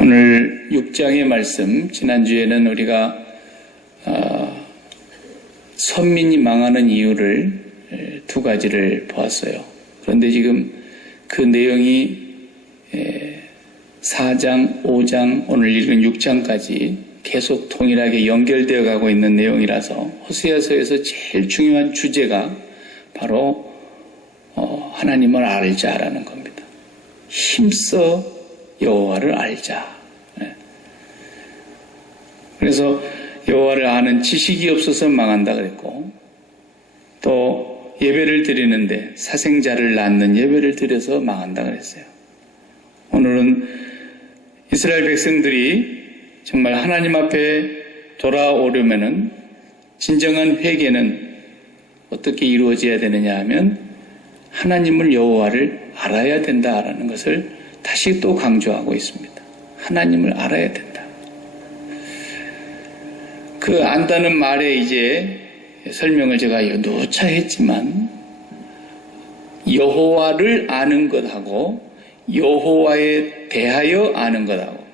오늘 6장의 말씀, 지난주에는 우리가 선민이 망하는 이유를 두 가지를 보았어요. 그런데 지금 그 내용이 4장, 5장, 오늘 읽은 6장까지 계속 동일하게 연결되어 가고 있는 내용이라서 호세아서에서 제일 중요한 주제가 바로 하나님을 알자라는 겁니다. 힘써 여호와를 알자. 그래서 여호와를 아는 지식이 없어서 망한다 그랬고, 또 예배를 드리는데 사생자를 낳는 예배를 드려서 망한다 그랬어요. 오늘은 이스라엘 백성들이 정말 하나님 앞에 돌아오려면은 진정한 회개는 어떻게 이루어져야 되느냐 하면 하나님을 여호와를 알아야 된다라는 것을 다시 또 강조하고 있습니다. 하나님을 알아야 된다. 그 안다는 말에 이제 설명을 제가 누차 했지만, 여호와를 아는 것하고 여호와에 대하여 아는 것하고,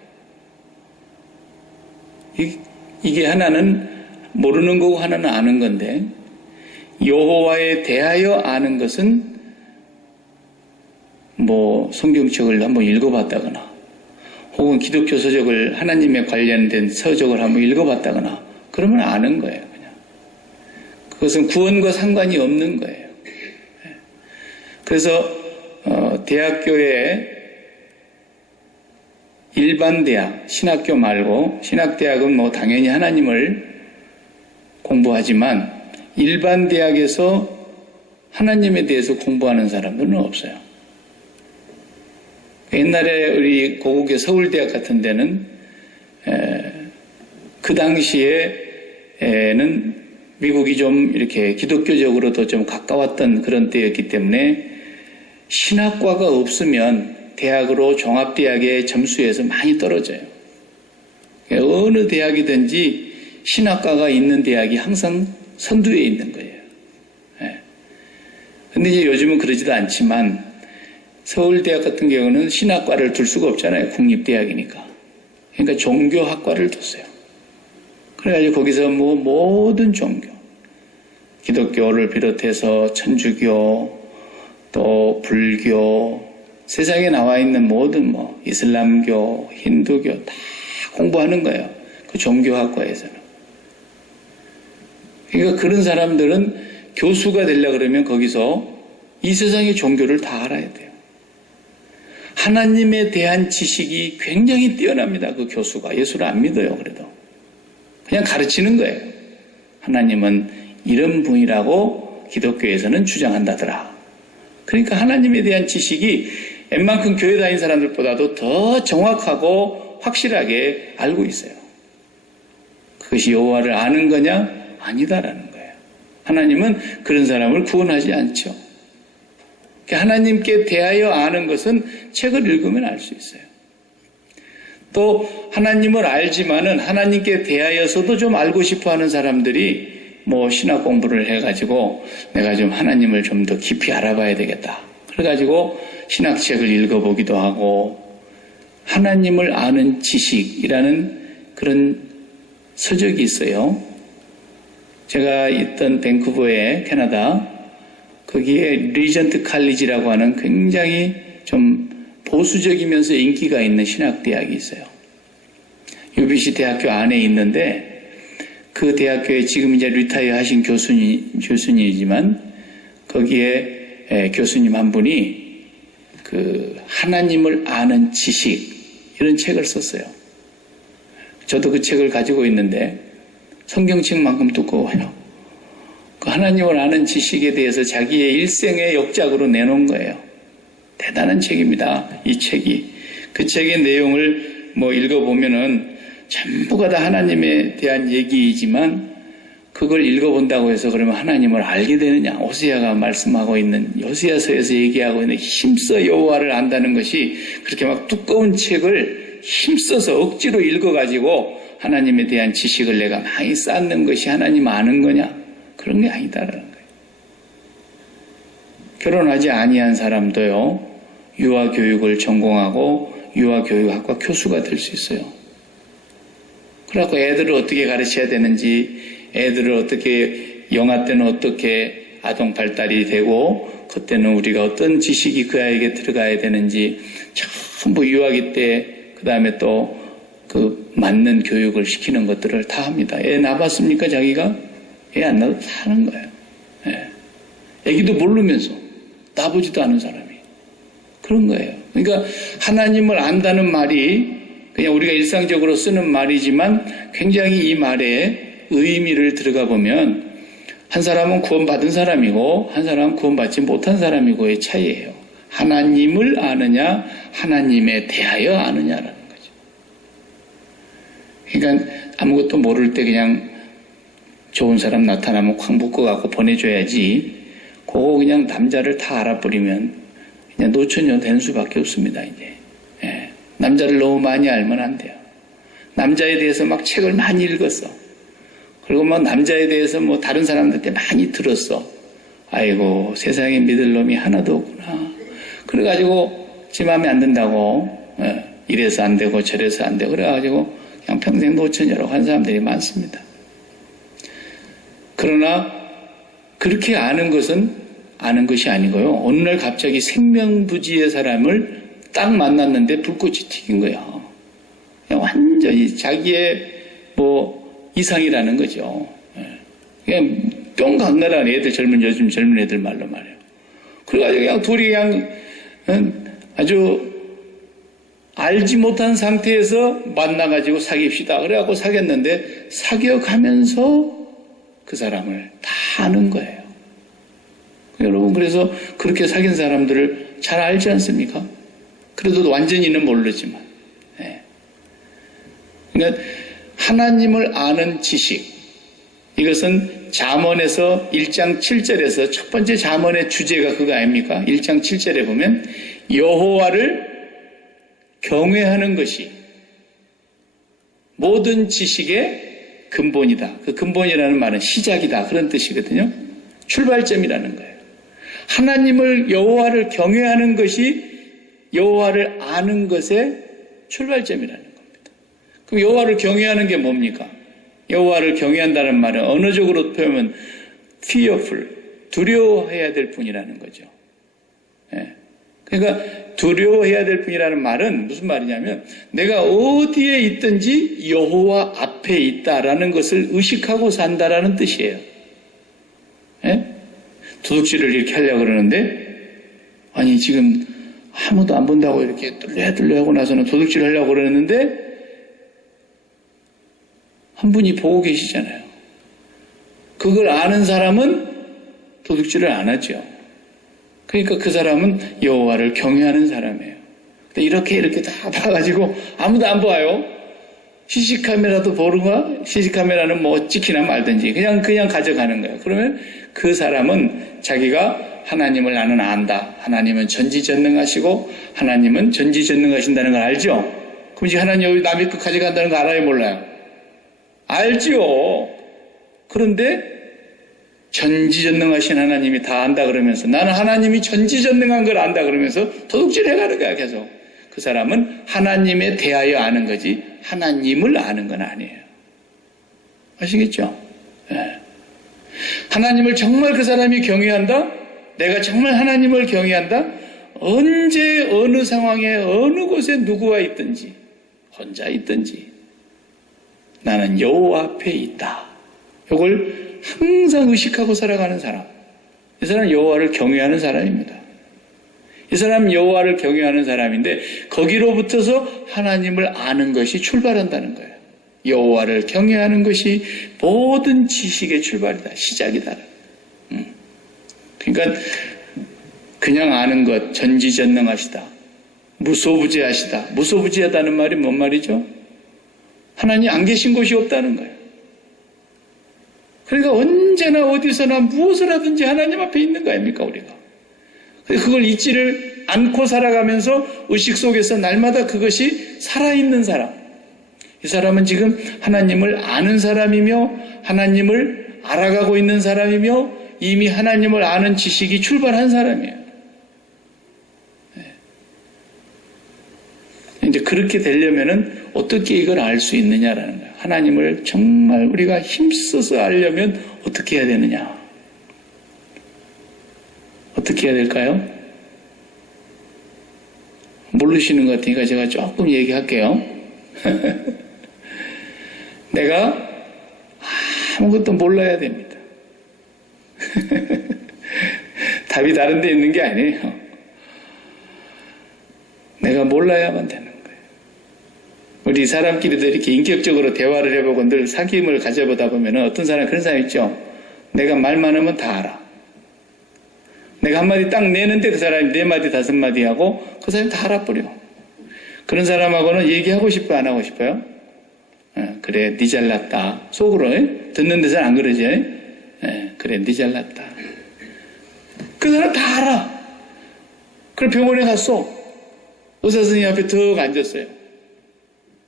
이게 하나는 모르는 거고 하나는 아는 건데, 여호와에 대하여 아는 것은 성경책을 한번 읽어봤다거나 혹은 기독교 서적을, 하나님에 관련된 서적을 한번 읽어봤다거나 그러면 아는 거예요. 그냥 그것은 구원과 상관이 없는 거예요. 그래서 대학교에 일반 대학, 신학교 말고, 신학대학은 당연히 하나님을 공부하지만 일반 대학에서 하나님에 대해서 공부하는 사람들은 없어요. 옛날에 우리 고국의 서울대학 같은 데는 그 당시에는 미국이 좀 이렇게 기독교적으로도 좀 가까웠던 그런 때였기 때문에 신학과가 없으면 대학으로 종합대학의 점수에서 많이 떨어져요. 어느 대학이든지 신학과가 있는 대학이 항상 선두에 있는 거예요. 근데 이제 요즘은 그러지도 않지만 서울대학 같은 경우는 신학과를 둘 수가 없잖아요. 국립대학이니까. 그러니까 종교학과를 뒀어요. 그래가지고 거기서 모든 종교, 기독교를 비롯해서 천주교, 또 불교, 세상에 나와 있는 모든 이슬람교, 힌두교 다 공부하는 거예요. 그 종교학과에서는. 그러니까 그런 사람들은 교수가 되려고 그러면 거기서 이 세상의 종교를 다 알아야 돼요. 하나님에 대한 지식이 굉장히 뛰어납니다. 그 교수가. 예수를 안 믿어요. 그래도 그냥 가르치는 거예요. 하나님은 이런 분이라고 기독교에서는 주장한다더라. 그러니까 하나님에 대한 지식이 웬만큼 교회 다닌 사람들보다도 더 정확하고 확실하게 알고 있어요. 그것이 여호와를 아는 거냐? 아니다라는 거예요. 하나님은 그런 사람을 구원하지 않죠. 하나님께 대하여 아는 것은 책을 읽으면 알 수 있어요. 또 하나님을 알지만은 하나님께 대하여서도 좀 알고 싶어 하는 사람들이 신학 공부를 해가지고 내가 좀 하나님을 좀 더 깊이 알아봐야 되겠다. 그래가지고 신학책을 읽어보기도 하고, 하나님을 아는 지식이라는 그런 서적이 있어요. 제가 있던 밴쿠버의 캐나다, 거기에 리전트 칼리지라고 하는 굉장히 좀 보수적이면서 인기가 있는 신학대학이 있어요. UBC 대학교 안에 있는데, 그 대학교에 지금 이제 리타이어 하신 교수님이지만 거기에 교수님 한 분이 그 하나님을 아는 지식, 이런 책을 썼어요. 저도 그 책을 가지고 있는데 성경책만큼 두꺼워요. 그 하나님을 아는 지식에 대해서 자기의 일생의 역작으로 내놓은 거예요. 대단한 책입니다. 이 책이. 그 책의 내용을 읽어보면은 전부가 다 하나님에 대한 얘기이지만, 그걸 읽어본다고 해서 그러면 하나님을 알게 되느냐? 호세아가 말씀하고 있는, 호세아서에서 얘기하고 있는 힘써 여호와를 안다는 것이 그렇게 막 두꺼운 책을 힘써서 억지로 읽어가지고 하나님에 대한 지식을 내가 많이 쌓는 것이 하나님 아는 거냐? 그런 게 아니다라는 거예요. 결혼하지 아니한 사람도요, 유아교육을 전공하고 유아교육학과 교수가 될 수 있어요. 그래갖고 애들을 어떻게 가르쳐야 되는지, 애들을 어떻게, 영아 때는 어떻게 아동 발달이 되고, 그때는 우리가 어떤 지식이 그 아이에게 들어가야 되는지, 전부 유아기 때, 그 다음에 또 그 맞는 교육을 시키는 것들을 다 합니다. 애 낳아봤습니까, 자기가? 애 안 낳아도 사는 거예요. 예. 애기도 모르면서, 낳아보지도 않은 사람이. 그런 거예요. 그러니까 하나님을 안다는 말이 그냥 우리가 일상적으로 쓰는 말이지만 굉장히 이 말에 의미를 들어가 보면 한 사람은 구원받은 사람이고 한 사람은 구원받지 못한 사람이고의 차이예요. 하나님을 아느냐, 하나님에 대하여 아느냐라는 거죠. 그러니까 아무것도 모를 때 그냥 좋은 사람 나타나면 콱 묶어갖고 보내줘야지, 그거 그냥 남자를 다 알아버리면 그냥 노처녀 된 수밖에 없습니다, 이제. 예. 남자를 너무 많이 알면 안 돼요. 남자에 대해서 막 책을 많이 읽었어. 그리고 뭐 남자에 대해서 뭐 다른 사람들한테 많이 들었어. 아이고, 세상에 믿을 놈이 하나도 없구나. 그래가지고 지 마음에 안 든다고, 예. 이래서 안 되고 저래서 안 되고 그래가지고 그냥 평생 노처녀라고 한 사람들이 많습니다. 그러나 그렇게 아는 것은 아는 것이 아니고요. 어느 날 갑자기 생명부지의 사람을 딱 만났는데 불꽃이 튀긴 거야. 그냥 완전히 자기의 뭐 이상이라는 거죠. 그냥 뿅 강나라는 애들, 요즘 젊은 애들 말로 말이에요. 그래가지고 그냥 둘이 그냥 아주 알지 못한 상태에서 만나가지고 사귀읍시다. 그래갖고 사귀었는데 사귀어가면서 그 사람을 다 아는 거예요. 여러분, 그래서 그렇게 사귄 사람들을 잘 알지 않습니까? 그래도 완전히는 모르지만. 네. 그러니까 하나님을 아는 지식, 이것은 잠언에서 1장 7절에서 첫 번째 잠언의 주제가 그거 아닙니까? 1장 7절에 보면 여호와를 경외하는 것이 모든 지식의 근본이다. 그 근본이라는 말은 시작이다, 그런 뜻이거든요. 출발점이라는 거예요. 하나님을, 여호와를 경외하는 것이 여호와를 아는 것의 출발점이라는 겁니다. 그럼 여호와를 경외하는 게 뭡니까? 여호와를 경외한다는 말은 언어적으로 표현하면 fearful, 두려워해야 될 뿐이라는 거죠. 예. 그러니까 두려워해야 될 뿐이라는 말은 무슨 말이냐면 내가 어디에 있든지 여호와 앞에 있다라는 것을 의식하고 산다라는 뜻이에요. 예? 도둑질을 이렇게 하려고 그러는데, 아니 지금 아무도 안 본다고 이렇게 뚫려 하고 나서는 도둑질을 하려고 그러는데 한 분이 보고 계시잖아요. 그걸 아는 사람은 도둑질을 안 하죠. 그러니까 그 사람은 여호와를 경외하는 사람이에요. 근데 이렇게 다 봐가지고 아무도 안 봐요. CC카메라도 보는가? CC카메라는 뭐 찍히나 말든지 그냥 가져가는 거예요. 그러면 그 사람은 자기가 하나님을 나는 안다. 하나님은 전지전능하시고 하나님은 전지전능하신다는 걸 알죠? 그럼 이제 하나님 남의 것 가져간다는 거 알아요, 몰라요? 알죠. 그런데 전지전능하신 하나님이 다 안다 그러면서 나는 하나님이 전지전능한 걸 안다 그러면서 도둑질 해가는 거야, 계속. 그 사람은 하나님에 대하여 아는 거지 하나님을 아는 건 아니에요. 아시겠죠? 네. 하나님을 정말 그 사람이 경외한다? 내가 정말 하나님을 경외한다? 언제 어느 상황에 어느 곳에 누구와 있든지 혼자 있든지 나는 여호와 앞에 있다. 이걸 항상 의식하고 살아가는 사람. 이 사람은 여호와를 경외하는 사람입니다. 이 사람은 여호와를 경외하는 사람인데 거기로부터서 하나님을 아는 것이 출발한다는 거예요. 여호와를 경외하는 것이 모든 지식의 출발이다. 시작이다. 그러니까 그냥 아는 것, 전지전능하시다. 무소부지하시다. 무소부지하다는 말이 뭔 말이죠? 하나님 안 계신 곳이 없다는 거예요. 그러니까 언제나 어디서나 무엇을 하든지 하나님 앞에 있는 거 아닙니까, 우리가? 그걸 잊지를 않고 살아가면서 의식 속에서 날마다 그것이 살아있는 사람. 이 사람은 지금 하나님을 아는 사람이며 하나님을 알아가고 있는 사람이며 이미 하나님을 아는 지식이 출발한 사람이에요. 이제 그렇게 되려면은 어떻게 이걸 알 수 있느냐라는 거예요. 하나님을 정말 우리가 힘써서 알려면 어떻게 해야 되느냐? 어떻게 해야 될까요? 모르시는 것 같으니까 제가 조금 얘기할게요. 내가 아무것도 몰라야 됩니다. 답이 다른 데 있는 게 아니에요. 내가 몰라야만 되는 거예요. 우리 사람끼리도 이렇게 인격적으로 대화를 해보고 늘 사귐을 가져보다 보면 어떤 사람 그런 사람 있죠. 내가 말 많으면 다 알아. 내가 한마디 딱 내는데 그 사람이 4마디 5마디 하고 그 사람이 다 알아버려. 그런 사람하고는 얘기하고 싶어요? 안 하고 싶어요? 그래 네 잘났다. 속으로 듣는 데서는 안 그러지. 그래 네 잘났다. 그 사람 다 알아. 그럼 병원에 갔어. 의사 선생님 앞에 턱 앉았어요.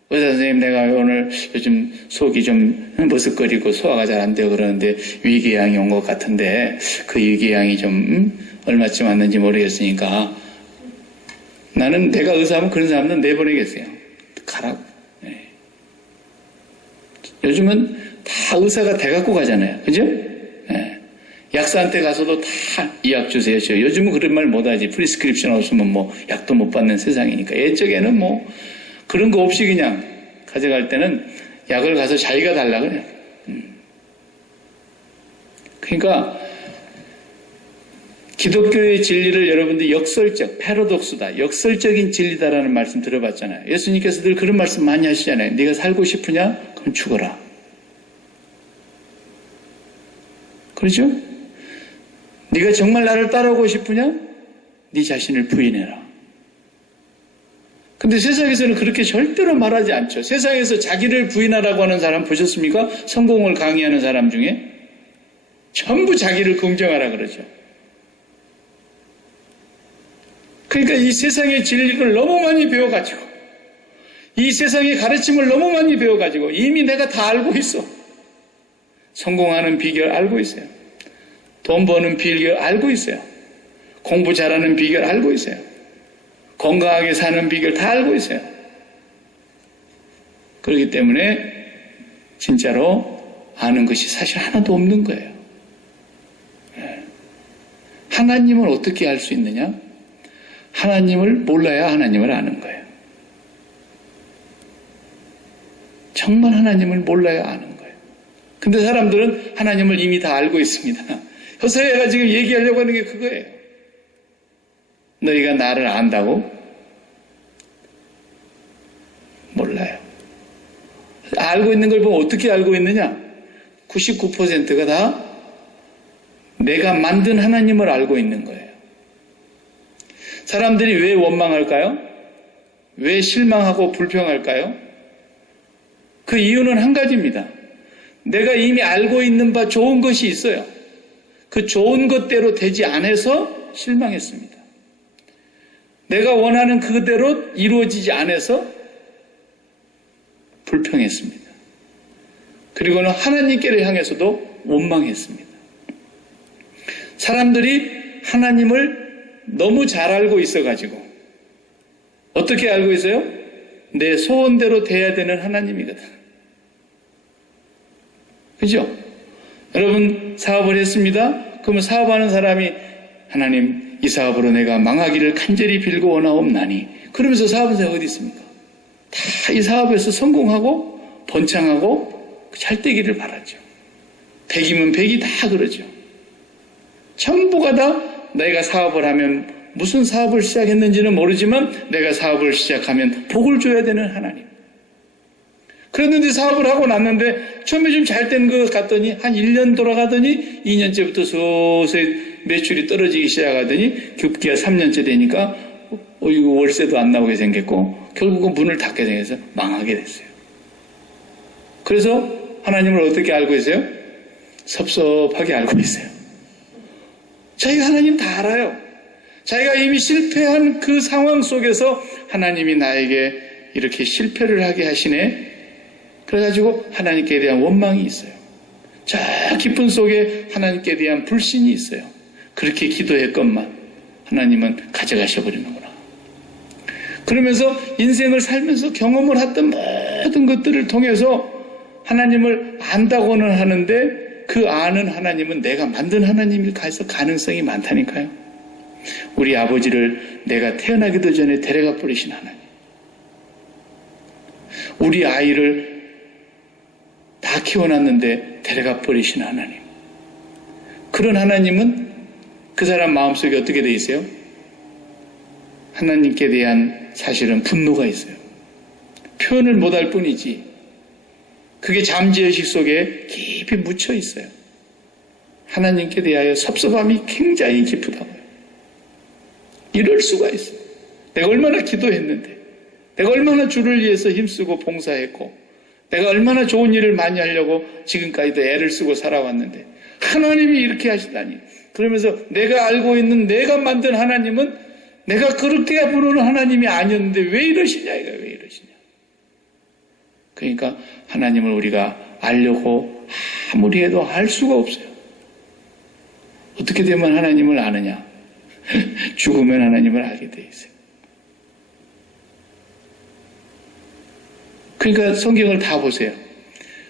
의사 선생님 내가 오늘 요즘 속이 좀 머쓱거리고 소화가 잘 안 되고 그러는데 위궤양이 온 것 같은데 그 위궤양이 좀 얼마쯤 왔는지 모르겠으니까 나는 내가 의사하면 그런 사람은 내보내겠어요. 가라고. 네. 요즘은 다 의사가 돼갖고 가잖아요. 그죠? 네. 약사한테 가서도 다 이 약 주세요. 요즘은 그런 말 못하지. 프리스크립션 없으면 뭐 약도 못 받는 세상이니까. 예적에는 뭐 그런 거 없이 그냥 가져갈 때는 약을 가서 자기가 달라 그래요. 그러니까 기독교의 진리를 여러분들 역설적, 패러독스다. 역설적인 진리다라는 말씀 들어봤잖아요. 예수님께서 늘 그런 말씀 많이 하시잖아요. 네가 살고 싶으냐? 그럼 죽어라. 그렇죠? 네가 정말 나를 따라오고 싶으냐? 네 자신을 부인해라. 근데 세상에서는 그렇게 절대로 말하지 않죠. 세상에서 자기를 부인하라고 하는 사람 보셨습니까? 성공을 강의하는 사람 중에 전부 자기를 긍정하라 그러죠. 그러니까 이 세상의 진리를 너무 많이 배워가지고 이 세상의 가르침을 너무 많이 배워가지고 이미 내가 다 알고 있어. 성공하는 비결 알고 있어요. 돈 버는 비결 알고 있어요. 공부 잘하는 비결 알고 있어요. 건강하게 사는 비결 다 알고 있어요. 그렇기 때문에 진짜로 아는 것이 사실 하나도 없는 거예요. 하나님을 어떻게 알 수 있느냐? 하나님을 몰라야 하나님을 아는 거예요. 정말 하나님을 몰라야 아는 거예요. 근데 사람들은 하나님을 이미 다 알고 있습니다. 호세아가 지금 얘기하려고 하는 게 그거예요. 너희가 나를 안다고? 몰라요. 알고 있는 걸 보면 어떻게 알고 있느냐? 99%가 다 내가 만든 하나님을 알고 있는 거예요. 사람들이 왜 원망할까요? 왜 실망하고 불평할까요? 그 이유는 한 가지입니다. 내가 이미 알고 있는 바 좋은 것이 있어요. 그 좋은 것대로 되지 않아서 실망했습니다. 내가 원하는 그대로 이루어지지 않아서 불평했습니다. 그리고는 하나님께를 향해서도 원망했습니다. 사람들이 하나님을 너무 잘 알고 있어가지고 어떻게 알고 있어요? 내 소원대로 돼야 되는 하나님이거든. 그죠? 여러분 사업을 했습니다. 그러면 사업하는 사람이 하나님 이 사업으로 내가 망하기를 간절히 빌고 원하옵나니 그러면서 사업은 어디 있습니까? 다 이 사업에서 성공하고 번창하고 잘 되기를 바라죠. 100이면 100이 다 그러죠. 전부가 다 내가 사업을 하면 무슨 사업을 시작했는지는 모르지만 내가 사업을 시작하면 복을 줘야 되는 하나님. 그랬는데 사업을 하고 났는데 처음에 좀 잘 된 것 같더니 한 1년 돌아가더니 2년째부터 서서히 매출이 떨어지기 시작하더니 급기야 3년째 되니까 이거 월세도 안 나오게 생겼고 결국은 문을 닫게 생겨서 망하게 됐어요. 그래서 하나님을 어떻게 알고 있어요? 섭섭하게 알고 있어요. 자기가 하나님 다 알아요. 자기가 이미 실패한 그 상황 속에서 하나님이 나에게 이렇게 실패를 하게 하시네. 그래가지고 하나님께 대한 원망이 있어요. 저 깊은 속에 하나님께 대한 불신이 있어요. 그렇게 기도했건만 하나님은 가져가셔 버리는구나. 그러면서 인생을 살면서 경험을 했던 모든 것들을 통해서 하나님을 안다고는 하는데 그 아는 하나님은 내가 만든 하나님일 가능성이 많다니까요. 우리 아버지를 내가 태어나기도 전에 데려가 버리신 하나님, 우리 아이를 다 키워놨는데 데려가 버리신 하나님, 그런 하나님은 그 사람 마음속에 어떻게 돼 있어요? 하나님께 대한 사실은 분노가 있어요. 표현을 못할 뿐이지 그게 잠재의식 속에 깊이 묻혀 있어요. 하나님께 대하여 섭섭함이 굉장히 깊다고요. 이럴 수가 있어요. 내가 얼마나 기도했는데, 내가 얼마나 주를 위해서 힘쓰고 봉사했고, 내가 얼마나 좋은 일을 많이 하려고 지금까지도 애를 쓰고 살아왔는데 하나님이 이렇게 하시다니. 그러면서 내가 알고 있는 내가 만든 하나님은 내가 그렇게 부르는 하나님이 아니었는데 왜 이러시냐, 이거 왜 이러시냐. 그러니까 하나님을 우리가 알려고 아무리 해도 알 수가 없어요. 어떻게 되면 하나님을 아느냐? 죽으면 하나님을 알게 돼 있어요. 그러니까 성경을 다 보세요.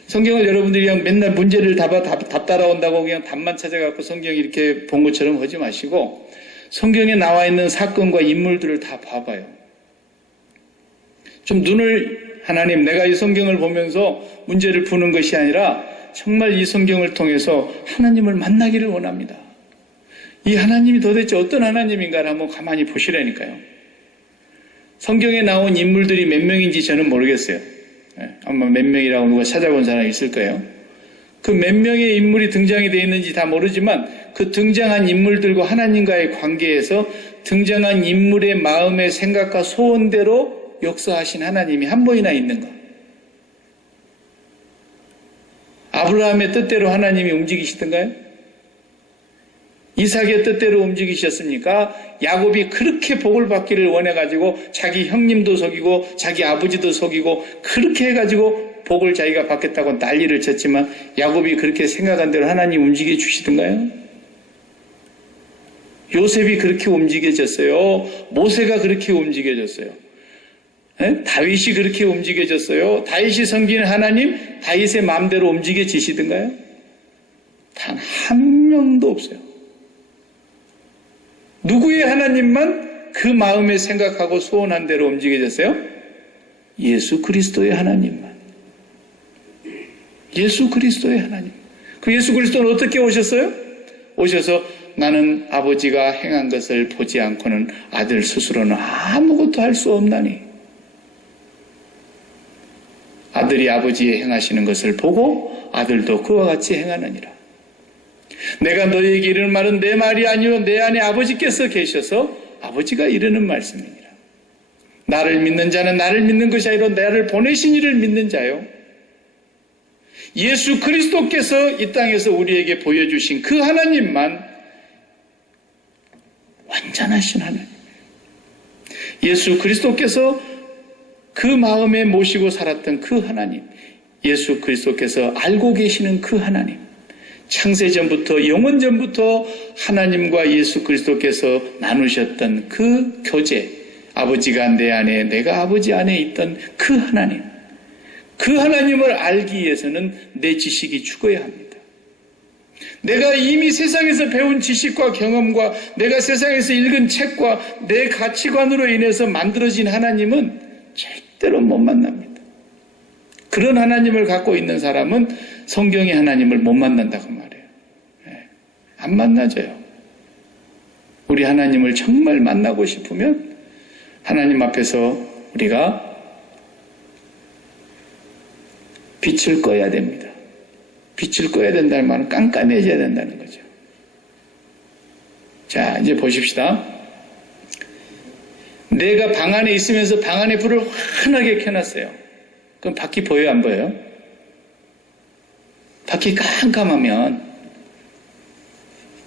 성경을 여러분들이 그냥 맨날 문제를 답 따라온다고 그냥 답만 찾아갖고 성경 이렇게 본 것처럼 하지 마시고 성경에 나와 있는 사건과 인물들을 다 봐봐요. 좀 눈을 하나님, 내가 이 성경을 보면서 문제를 푸는 것이 아니라 정말 이 성경을 통해서 하나님을 만나기를 원합니다. 이 하나님이 도대체 어떤 하나님인가를 한번 가만히 보시라니까요. 성경에 나온 인물들이 몇 명인지 저는 모르겠어요. 아마 몇 명이라고 누가 찾아본 사람이 있을 거예요. 그 몇 명의 인물이 등장이 되어 있는지 다 모르지만 그 등장한 인물들과 하나님과의 관계에서 등장한 인물의 마음의 생각과 소원대로 역사하신 하나님이 한 번이나 있는 것. 아브라함의 뜻대로 하나님이 움직이시던가요? 이삭의 뜻대로 움직이셨습니까? 야곱이 그렇게 복을 받기를 원해가지고 자기 형님도 속이고 자기 아버지도 속이고 그렇게 해가지고 복을 자기가 받겠다고 난리를 쳤지만 야곱이 그렇게 생각한 대로 하나님 움직여 주시던가요? 요셉이 그렇게 움직여졌어요. 모세가 그렇게 움직여졌어요. 다윗이 그렇게 움직여졌어요. 다윗이 섬기는 하나님, 다윗의 마음대로 움직여지시던가요? 단 한 명도 없어요. 누구의 하나님만 그 마음에 생각하고 소원한 대로 움직여졌어요? 예수 그리스도의 하나님만. 예수 그리스도의 하나님. 그 예수 그리스도는 어떻게 오셨어요? 오셔서 나는 아버지가 행한 것을 보지 않고는 아들 스스로는 아무것도 할 수 없나니 아들이 아버지의 행하시는 것을 보고 아들도 그와 같이 행하느니라. 내가 너희에게 이르는 말은 내 말이 아니요 내 안에 아버지께서 계셔서 아버지가 이르는 말씀이니라. 나를 믿는 자는 나를 믿는 것이 아니라 나를 보내신 이를 믿는 자요. 예수 그리스도께서 이 땅에서 우리에게 보여주신 그 하나님만 완전하신 하나님이에요. 예수 그리스도께서 그 마음에 모시고 살았던 그 하나님, 예수 그리스도께서 알고 계시는 그 하나님, 창세전부터 영원전부터 하나님과 예수 그리스도께서 나누셨던 그 교제, 아버지가 내 안에 내가 아버지 안에 있던 그 하나님, 그 하나님을 알기 위해서는 내 지식이 죽어야 합니다. 내가 이미 세상에서 배운 지식과 경험과 내가 세상에서 읽은 책과 내 가치관으로 인해서 만들어진 하나님은 절대로 못 만납니다. 그런 하나님을 갖고 있는 사람은 성경의 하나님을 못 만난다고 말해요. 안 만나져요. 우리 하나님을 정말 만나고 싶으면 하나님 앞에서 우리가 빛을 꺼야 됩니다. 빛을 꺼야 된다는 말은 깜깜해져야 된다는 거죠. 자, 이제 보십시다. 내가 방 안에 있으면서 방 안에 불을 환하게 켜놨어요. 그럼 밖이 보여요, 안 보여요? 밖이 깜깜하면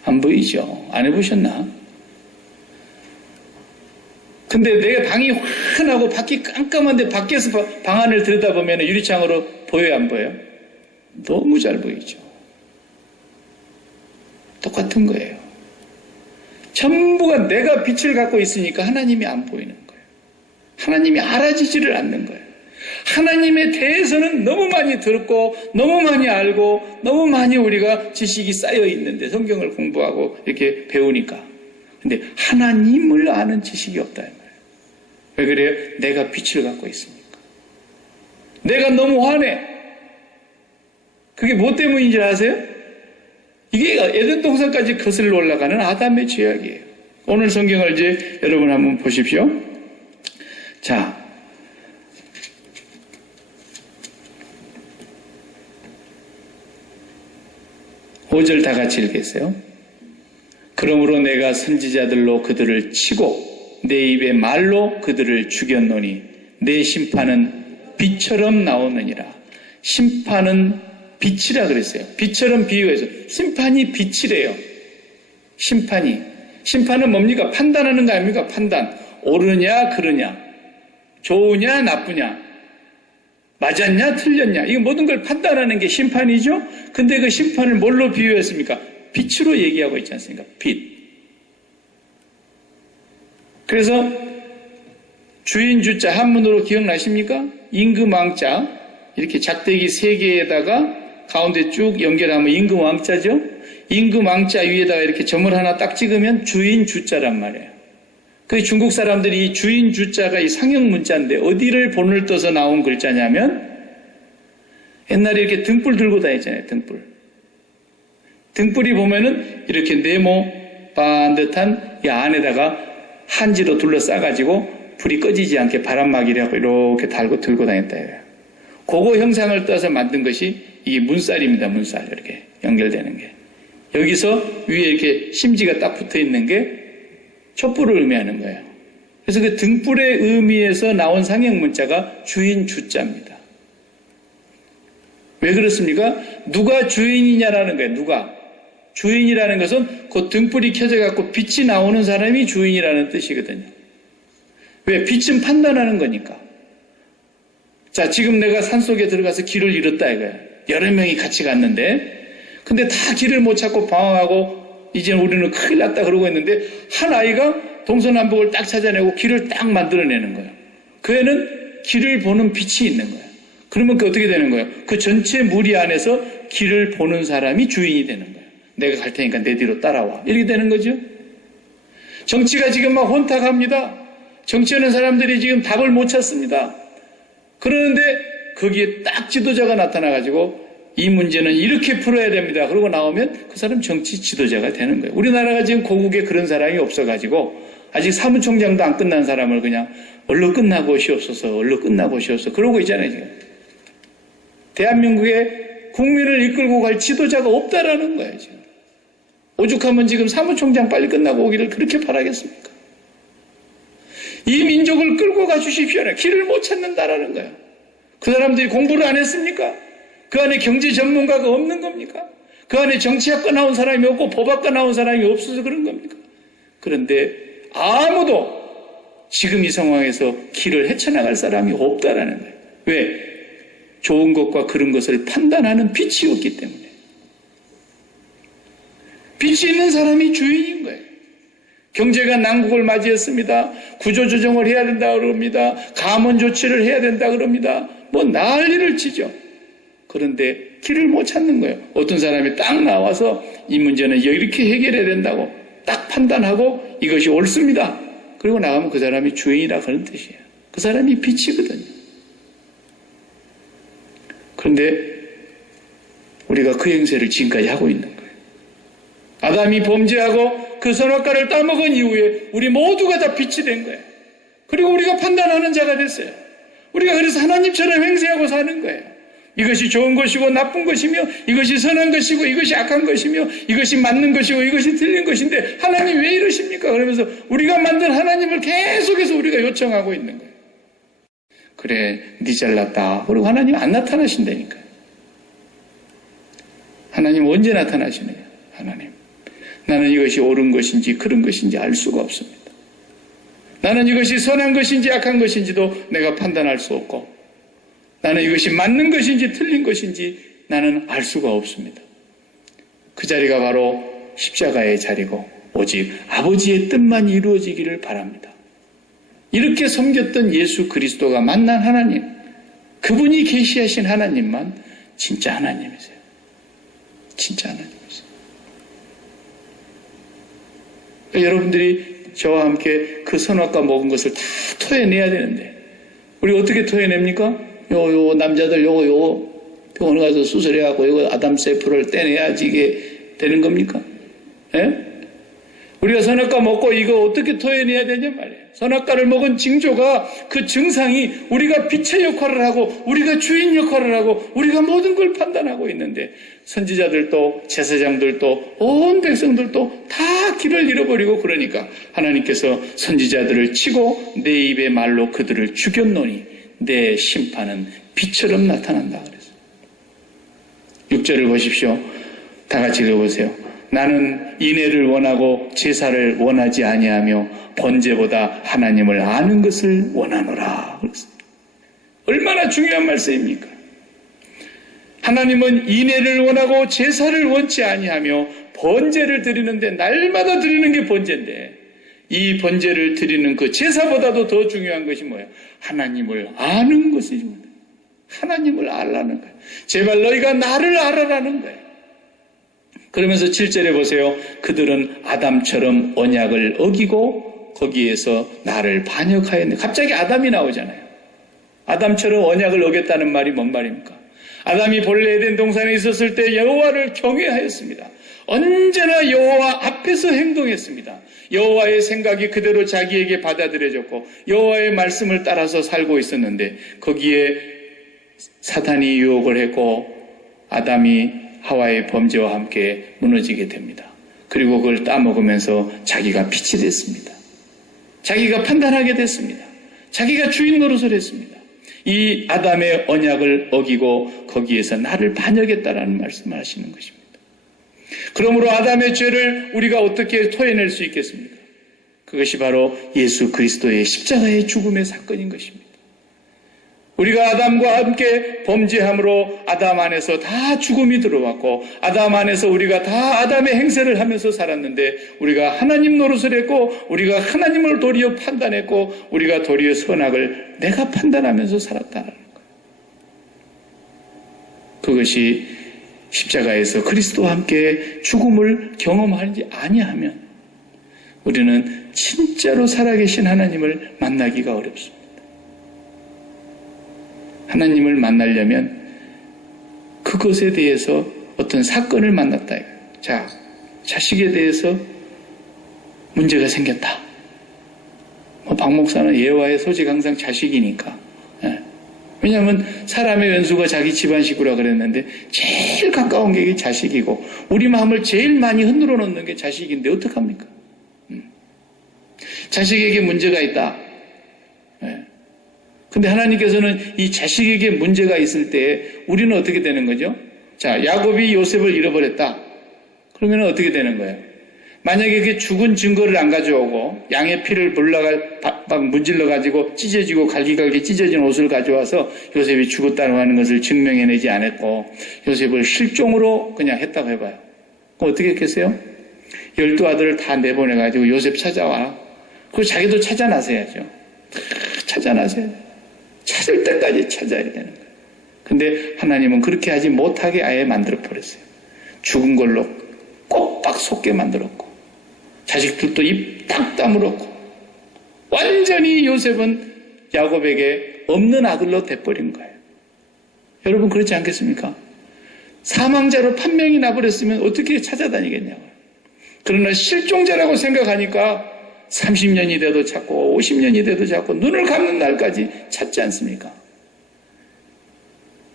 안 보이죠? 안 해보셨나? 근데 내가 방이 환하고 밖이 깜깜한데 밖에서 방 안을 들여다보면 유리창으로 보여요, 안 보여요? 너무 잘 보이죠? 똑같은 거예요. 전부가 내가 빛을 갖고 있으니까 하나님이 안 보이는 거예요. 하나님이 알아지지를 않는 거예요. 하나님에 대해서는 너무 많이 들었고 너무 많이 알고 너무 많이 우리가 지식이 쌓여 있는데 성경을 공부하고 이렇게 배우니까 근데 하나님을 아는 지식이 없다 이 말이에요. 왜 그래요? 내가 빛을 갖고 있으니까. 내가 너무 화내. 그게 뭐 때문인지 아세요? 이게 에덴 동산까지 거슬러 올라가는 아담의 죄악이에요. 오늘 성경을 이제 여러분 한번 보십시오. 자, 5절 다 같이 읽겠어요. 그러므로 내가 선지자들로 그들을 치고 내 입의 말로 그들을 죽였노니 내 심판은 빛처럼 나오느니라. 심판은 빛이라 그랬어요. 빛처럼 비유해서 심판이 빛이래요. 심판은 뭡니까? 판단하는 거 아닙니까? 판단. 옳으냐 그르냐, 좋으냐 나쁘냐, 맞았냐 틀렸냐, 이거 모든 걸 판단하는 게 심판이죠. 근데 그 심판을 뭘로 비유했습니까? 빛으로 얘기하고 있지 않습니까? 빛. 그래서 주인 주자 한문으로 기억나십니까? 임금왕자, 이렇게 작대기 3개에다가 가운데 쭉 연결하면 임금왕자죠. 임금왕자 위에다가 이렇게 점을 하나 딱 찍으면 주인 주자란 말이에요. 그 중국 사람들이 이 주인 주자가 이 상형 문자인데 어디를 본을 떠서 나온 글자냐면 옛날에 이렇게 등불 들고 다녔잖아요. 등불이 보면은 이렇게 네모 반듯한 이 안에다가 한지로 둘러싸가지고 불이 꺼지지 않게 바람막이를 하고 이렇게 달고 들고 다녔다. 그거 형상을 떠서 만든 것이 이게 문살입니다. 문살. 이렇게 연결되는 게. 여기서 위에 이렇게 심지가 딱 붙어 있는 게 촛불을 의미하는 거예요. 그래서 그 등불의 의미에서 나온 상형 문자가 주인 주자입니다. 왜 그렇습니까? 누가 주인이냐라는 거예요. 누가. 주인이라는 것은 그 등불이 켜져갖고 빛이 나오는 사람이 주인이라는 뜻이거든요. 왜? 빛은 판단하는 거니까. 자, 지금 내가 산속에 들어가서 길을 잃었다 이거야. 여러 명이 같이 갔는데 근데 다 길을 못 찾고 방황하고 이제 우리는 큰일 났다 그러고 있는데 한 아이가 동서남북을 딱 찾아내고 길을 딱 만들어내는 거예요. 그 애는 길을 보는 빛이 있는 거예요. 그러면 그 어떻게 되는 거예요? 그 전체 무리 안에서 길을 보는 사람이 주인이 되는 거예요. 내가 갈 테니까 내 뒤로 따라와. 이렇게 되는 거죠. 정치가 지금 막 혼탁합니다. 정치하는 사람들이 지금 답을 못 찾습니다. 그러는데 거기에 딱 지도자가 나타나가지고 이 문제는 이렇게 풀어야 됩니다. 그러고 나오면 그 사람 정치 지도자가 되는 거예요. 우리나라가 지금 고국에 그런 사람이 없어가지고 아직 사무총장도 안 끝난 사람을 그냥 얼른 끝나고 오시옵소서, 얼른 끝나고 오시옵소서 그러고 있잖아요. 지금. 대한민국의 국민을 이끌고 갈 지도자가 없다라는 거예요. 지금. 오죽하면 지금 사무총장 빨리 끝나고 오기를 그렇게 바라겠습니까? 이 민족을 끌고 가 주십시오. 길을 못 찾는다라는 거예요. 그 사람들이 공부를 안 했습니까? 그 안에 경제 전문가가 없는 겁니까? 그 안에 정치학과 나온 사람이 없고 법학과 나온 사람이 없어서 그런 겁니까? 그런데 아무도 지금 이 상황에서 길을 헤쳐나갈 사람이 없다라는 거예요. 왜? 좋은 것과 그런 것을 판단하는 빛이 없기 때문에. 빛이 있는 사람이 주인인 거예요. 경제가 난국을 맞이했습니다. 구조조정을 해야 된다 그럽니다. 감원 조치를 해야 된다 그럽니다. 뭐 난리를 치죠. 그런데 길을 못 찾는 거예요. 어떤 사람이 딱 나와서 이 문제는 이렇게 해결해야 된다고 딱 판단하고 이것이 옳습니다. 그리고 나가면 그 사람이 주인이라 그런 뜻이에요. 그 사람이 빛이거든요. 그런데 우리가 그 행세를 지금까지 하고 있는 거예요. 아담이 범죄하고 그 선악과를 따먹은 이후에 우리 모두가 다 빛이 된 거예요. 그리고 우리가 판단하는 자가 됐어요. 우리가 그래서 하나님처럼 행세하고 사는 거예요. 이것이 좋은 것이고 나쁜 것이며 이것이 선한 것이고 이것이 악한 것이며 이것이 맞는 것이고 이것이 틀린 것인데 하나님 왜 이러십니까? 그러면서 우리가 만든 하나님을 계속해서 우리가 요청하고 있는 거예요. 그래, 니 잘났다. 그리고 하나님 안 나타나신다니까요. 하나님 언제 나타나시느냐? 하나님. 나는 이것이 옳은 것인지 그런 것인지 알 수가 없습니다. 나는 이것이 선한 것인지 악한 것인지도 내가 판단할 수 없고 나는 이것이 맞는 것인지 틀린 것인지 나는 알 수가 없습니다. 그 자리가 바로 십자가의 자리고 오직 아버지의 뜻만 이루어지기를 바랍니다. 이렇게 섬겼던 예수 그리스도가 만난 하나님, 그분이 계시하신 하나님만 진짜 하나님이세요. 진짜 하나님이세요. 그러니까 여러분들이 저와 함께 그 선악과 먹은 것을 다 토해내야 되는데, 우리 어떻게 토해냅니까? 요 남자들 요거 병원 가서 수술해갖고 이거 아담 세포를 떼내야지 이게 되는 겁니까? 예? 우리가 선악과 먹고 이거 어떻게 토해내야 되냐 말이에요. 선악과를 먹은 징조가, 그 증상이 우리가 빛의 역할을 하고 우리가 주인 역할을 하고 우리가 모든 걸 판단하고 있는데, 선지자들도 제사장들도 온 백성들도 다 길을 잃어버리고, 그러니까 하나님께서 선지자들을 치고 내 입의 말로 그들을 죽였노니 내 심판은 빛처럼 나타난다 그랬어요. 6절을 보십시오. 다 같이 읽어보세요. 나는 인애를 원하고 제사를 원하지 아니하며 번제보다 하나님을 아는 것을 원하노라. 얼마나 중요한 말씀입니까? 하나님은 인애를 원하고 제사를 원치 아니하며 번제를 드리는데, 날마다 드리는 게 번제인데, 이 번제를 드리는 그 제사보다도 더 중요한 것이 뭐예요? 하나님을 아는 것이죠. 하나님을 알라는 거예요. 제발 너희가 나를 알아라는 거예요. 그러면서 7절에 보세요. 그들은 아담처럼 언약을 어기고 거기에서 나를 반역하였네. 갑자기 아담이 나오잖아요. 아담처럼 언약을 어겼다는 말이 뭔 말입니까? 아담이 본래 에덴 동산에 있었을 때 여호와를 경외하였습니다. 언제나 여호와 앞에서 행동했습니다. 여호와의 생각이 그대로 자기에게 받아들여졌고 여호와의 말씀을 따라서 살고 있었는데, 거기에 사탄이 유혹을 했고 아담이 하와의 범죄와 함께 무너지게 됩니다. 그리고 그걸 따먹으면서 자기가 빛이 됐습니다. 자기가 판단하게 됐습니다. 자기가 주인 노릇을 했습니다. 이 아담의 언약을 어기고 거기에서 나를 반역했다라는 말씀을 하시는 것입니다. 그러므로 아담의 죄를 우리가 어떻게 토해낼 수 있겠습니까? 그것이 바로 예수 그리스도의 십자가의 죽음의 사건인 것입니다. 우리가 아담과 함께 범죄함으로 아담 안에서 다 죽음이 들어왔고, 아담 안에서 우리가 다 아담의 행세를 하면서 살았는데, 우리가 하나님 노릇을 했고, 우리가 하나님을 도리어 판단했고, 우리가 도리어 선악을 내가 판단하면서 살았다는 거예요. 그것이 십자가에서 그리스도와 함께 죽음을 경험하지 아니하면 우리는 진짜로 살아계신 하나님을 만나기가 어렵습니다. 하나님을 만나려면 그것에 대해서 어떤 사건을 만났다. 자, 자식에 대해서 문제가 생겼다. 박 목사는 예화의 소식 항상 자식이니까. 왜냐하면 사람의 왼수가 자기 집안 식구라 그랬는데 제일 가까운 게 자식이고 우리 마음을 제일 많이 흔들어 놓는 게 자식인데 어떡합니까? 자식에게 문제가 있다. 근데 하나님께서는 이 자식에게 문제가 있을 때 우리는 어떻게 되는 거죠? 자, 야곱이 요셉을 잃어버렸다. 그러면 어떻게 되는 거예요? 만약에 그 죽은 증거를 안 가져오고 양의 피를 막 문질러가지고 찢어지고 갈기갈기 찢어진 옷을 가져와서 요셉이 죽었다고 하는 것을 증명해내지 않았고 요셉을 실종으로 그냥 했다고 해봐요. 그럼 어떻게 했겠어요? 12아들을 다 내보내가지고 요셉 찾아와. 그리고 자기도 찾아나서야죠. 찾아나서야 찾을 때까지 찾아야 되는 거예요. 근데 하나님은 그렇게 하지 못하게 아예 만들어 버렸어요. 죽은 걸로 꼬박 속게 만들었고 자식들도 입 탁 다물었고 완전히 요셉은 야곱에게 없는 아들로 돼버린 거예요. 여러분 그렇지 않겠습니까? 사망자로 판명이 나버렸으면 어떻게 찾아다니겠냐고요. 그러나 실종자라고 생각하니까 30년이 돼도 찾고 50년이 돼도 찾고 눈을 감는 날까지 찾지 않습니까?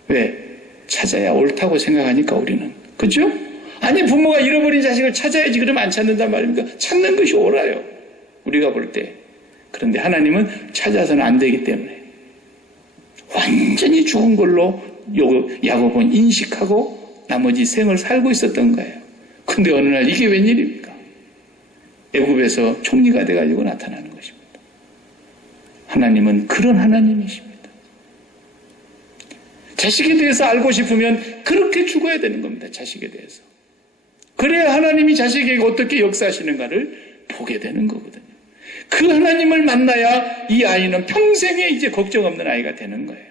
왜? 찾아야 옳다고 생각하니까 우리는. 그렇죠? 아니 부모가 잃어버린 자식을 찾아야지 그러면 안 찾는단 말입니까? 찾는 것이 옳아요. 우리가 볼 때. 그런데 하나님은 찾아서는 안 되기 때문에 완전히 죽은 걸로 야곱은 인식하고 나머지 생을 살고 있었던 거예요. 근데 어느 날 이게 웬일입니까? 애굽에서 총리가 돼가지고 나타나는 것입니다. 하나님은 그런 하나님이십니다. 자식에 대해서 알고 싶으면 그렇게 죽어야 되는 겁니다. 자식에 대해서. 그래야 하나님이 자식에게 어떻게 역사하시는가를 보게 되는 거거든요. 그 하나님을 만나야 이 아이는 평생에 이제 걱정 없는 아이가 되는 거예요.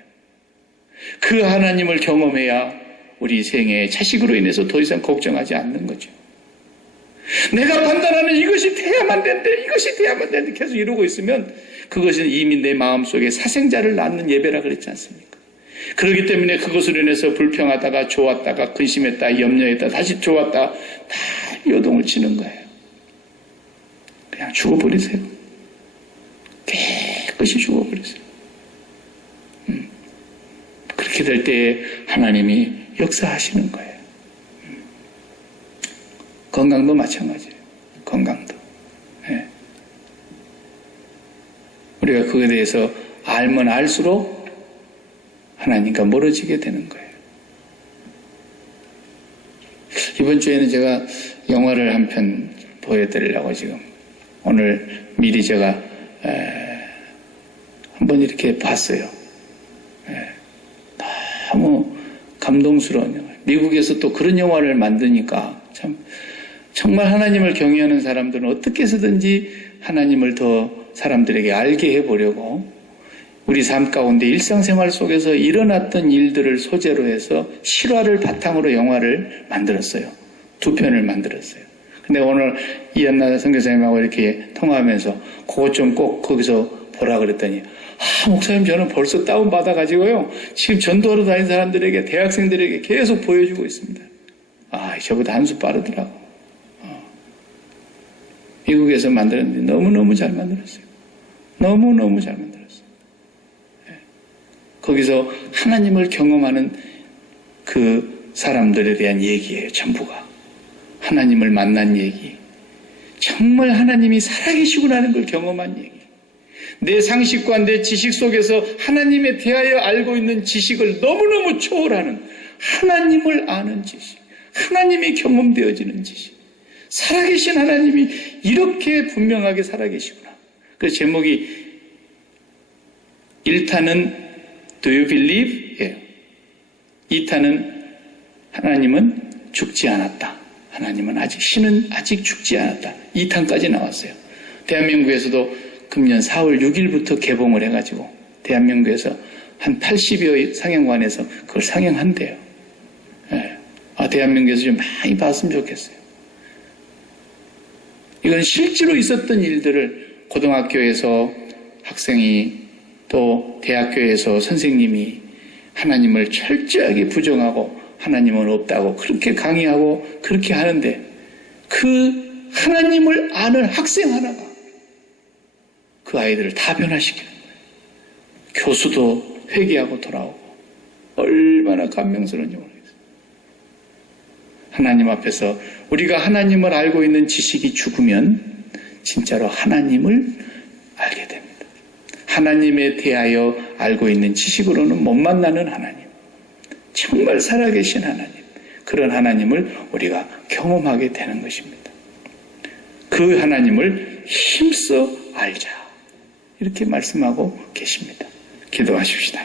그 하나님을 경험해야 우리 생에 자식으로 인해서 더 이상 걱정하지 않는 거죠. 내가 판단하는 이것이 돼야만 된대, 이것이 돼야만 된대 계속 이러고 있으면 그것은 이미 내 마음속에 사생자를 낳는 예배라 그랬지 않습니까? 그렇기 때문에 그것으로 인해서 불평하다가 좋았다가 근심했다, 염려했다, 다시 좋았다, 다 요동을 치는 거예요. 그냥 죽어버리세요. 깨끗이 죽어버리세요. 그렇게 될 때에 하나님이 역사하시는 거예요. 건강도 마찬가지예요. 건강도. 네. 우리가 그거에 대해서 알면 알수록 하나님과 멀어지게 되는 거예요. 이번 주에는 제가 영화를 한 편 보여드리려고 지금 오늘 미리 제가 한번 이렇게 봤어요. 너무 감동스러운 영화. 미국에서 또 그런 영화를 만드니까 참 정말 하나님을 경외하는 사람들은 어떻게 해서든지 하나님을 더 사람들에게 알게 해보려고 우리 삶 가운데 일상생활 속에서 일어났던 일들을 소재로 해서 실화를 바탕으로 영화를 만들었어요. 2편을 만들었어요. 근데 오늘 이한나 선교사님하고 이렇게 통화하면서 그것 좀 꼭 거기서 보라 그랬더니 목사님 저는 벌써 다운받아가지고요. 지금 전도하러 다니는 사람들에게 대학생들에게 계속 보여주고 있습니다. 저보다 한 수 빠르더라고. 미국에서 만들었는데 너무너무 잘 만들었어요. 너무너무 잘 만들었어요. 거기서 하나님을 경험하는 그 사람들에 대한 얘기예요. 전부가. 하나님을 만난 얘기. 정말 하나님이 살아계시구나는 걸 경험한 얘기. 내 상식과 내 지식 속에서 하나님에 대하여 알고 있는 지식을 너무너무 초월하는 하나님을 아는 지식. 하나님이 경험되어지는 지식. 살아계신 하나님이 이렇게 분명하게 살아계시구나. 그래서 제목이 1탄은 Do you believe? 예요. 2탄은 하나님은 죽지 않았다. 하나님은 신은 아직 죽지 않았다. 2탄까지 나왔어요. 대한민국에서도 금년 4월 6일부터 개봉을 해가지고 대한민국에서 한 80여 상영관에서 그걸 상영한대요. 예. 대한민국에서 좀 많이 봤으면 좋겠어요. 이건 실제로 있었던 일들을 고등학교에서 학생이 또 대학교에서 선생님이 하나님을 철저하게 부정하고 하나님은 없다고 그렇게 강의하고 그렇게 하는데 그 하나님을 아는 학생 하나가 그 아이들을 다 변화시키는 거예요. 교수도 회개하고 돌아오고 얼마나 감명스러운지 모르겠어요. 하나님 앞에서 우리가 하나님을 알고 있는 지식이 죽으면 진짜로 하나님을 알게 됩니다. 하나님에 대하여 알고 있는 지식으로는 못 만나는 하나님. 정말 살아계신 하나님. 그런 하나님을 우리가 경험하게 되는 것입니다. 그 하나님을 힘써 알자. 이렇게 말씀하고 계십니다. 기도하십시다.